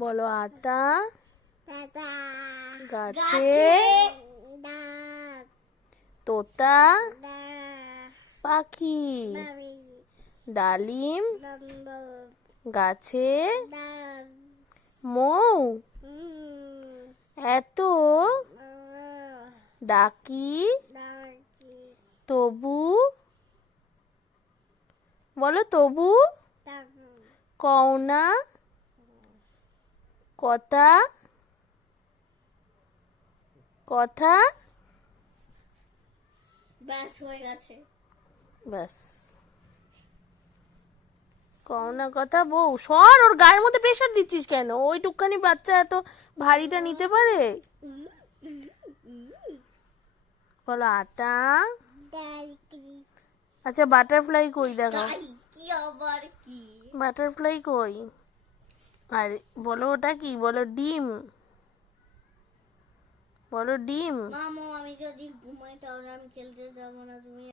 বলো আতা দাদা গাছে দাগ তোতা দা পাখি বাবি ডালিম নম্বর গাছে দাগ মৌ এত ডাকি দাগি তবু বলো তবু দাগু কওনা কথা কথা ব্যাস হয়ে গেছে। ব্যাস কওনা কথা বউ সর ওর গায়ের মধ্যে প্রেসার দিচ্ছিস কেন? ওইটুকখানি বাচ্চা এত ভারীটা নিতে পারে? বলো আতা দাগি আচ্ছা বাটারফ্লাই কই দেখাও গাই কি আবার কি বাটারফ্লাই কই আর বলো ওটা কি বলো ডিম বলো ডিম মামা আমি যদি ঘুমাই তাহলে আমি খেলতে যাব না তুমি